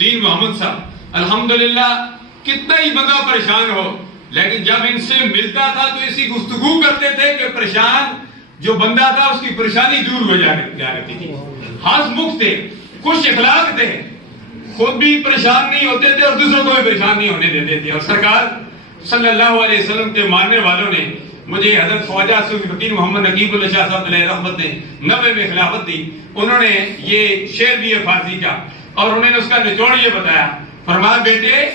دین محمد صاحب الحمدللہ کتنا ہی بندہ پریشان ہو لیکن جب ان سے ملتا تھا تو اسی گفتگو کرتے تھے کہ پریشان جو بندہ تھا اس کی پریشانی دور ہو جا کرتی تھی. ہنس مکھ تھے, خوش اخلاق تھے, خود بھی پریشان نہیں ہوتے تھے اور دوسروں کو بھی پریشان نہیں ہونے دیتے تھے. اور سرکار صلی اللہ علیہ وسلم کے ماننے والوں نے مجھے حضرت خواجہ صوفی فقیر محمد نقیب اللہ شاہ صاحب علیہ رحمت نے 90 میں خلافت دی. انہوں نے یہ شعر بھی ہے فارسی کا اور انہوں نے اس کا نچوڑ یہ بتایا. فرمایا بیٹے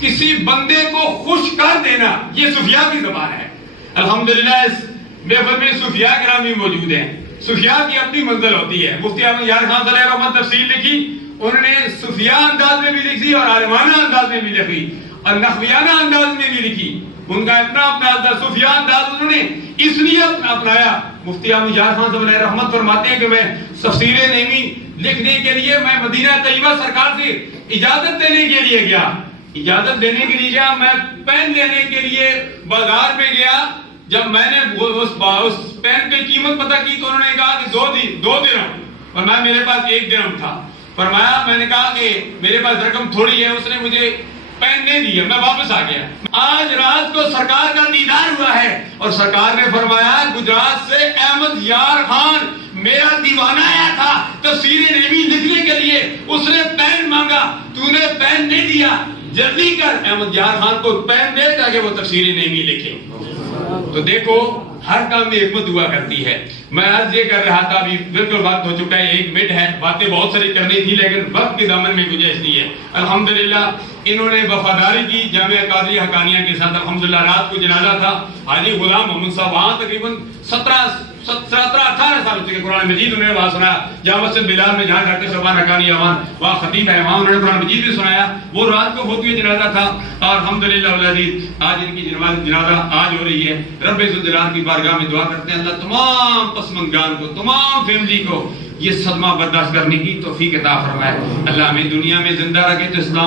کسی بندے کو خوش کر دینا یہ صوفیاء کی زبان ہے. الحمدللہ اس محفل میں صوفیاء کرام بھی موجود ہیں. صوفیاء کی اپنی منزل ہوتی ہے. مفتی احمد یار خان صلی اللہ علیہ وسلم تفسیر لکھی, انہوں نے صوفیاء انداز میں بھی لکھی اور عالمانہ انداز میں بھی لکھی اور نخویانہ انداز میں بھی لکھی. ان کا اپنا انداز صوفیاء انداز انہوں نے اس لیے اپنایا. مفتی احمد یار خان صلی اللہ علیہ رحمت فرماتے ہیں کہ میں تفسیر نعیمی لکھنے کے لیے میں مدینہ طیبہ سرکار سے اجازت دینے کے لیے گیا. اجازت دینے کے لیے گیا, میں پین لینے کے لیے بازار میں گیا. جب میں نے اس پین کی قیمت پتہ کی تو انہوں نے کہا کہ 2 درہم اور میرے پاس 1 درہم تھا. فرمایا میں نے کہا کہ میرے پاس رقم تھوڑی ہے, اس نے مجھے پین نہیں دیا, میں واپس آ گیا. آج رات کو سرکار کا دیدار ہوا ہے اور سرکار نے فرمایا گجرات سے احمد یار خان میرا دیوانہ آیا تھا تفسیر نعیمی لکھنے کے لیے, اس نے پین مانگا, تو نے پین نہیں دیا, جلدی کر احمد یار خان کو پین دے تاکہ وہ تفسیر نعیمی لکھے. تو دیکھو ہر کام میں حکمت ہوا کرتی ہے. میں عرض یہ کر رہا تھا, ابھی بالکل وقت ہو چکا ہے, 1 منٹ ہے, باتیں بہت ساری کرنی تھی لیکن وقت کے دامن میں گنجائش نہیں ہے. الحمدللہ انہوں نے وفاداری کی جامعہ قادریہ حقانیہ کے ساتھ. الحمدللہ رات کو جنازہ تھا حاجی غلام محمد صاحب, وہاں تقریباً 17-18 سال ہو چکے. قرآن مجید انہوں نے وہاں سنایا. جامع مسجد بلال میں جہاں ڈاکٹر صاحب حقانی وہاں خطیب ہے, وہاں انہوں نے قرآن مجید بھی سنایا. وہ رات کو ہوتی ہوئی جنازہ تھا اور الحمدللہ آج ان کی جنازہ آج ہو رہی ہے. رب ذوالجلال کی بارگاہ میں دعا کرتے ہیں اللہ تمام پسماندگان کو, تمام فیملی کو یہ صدمہ برداشت کرنے کی توفیق عطا فرمائے. اللہ ہمیں دنیا میں زندہ رکھے تو اسلام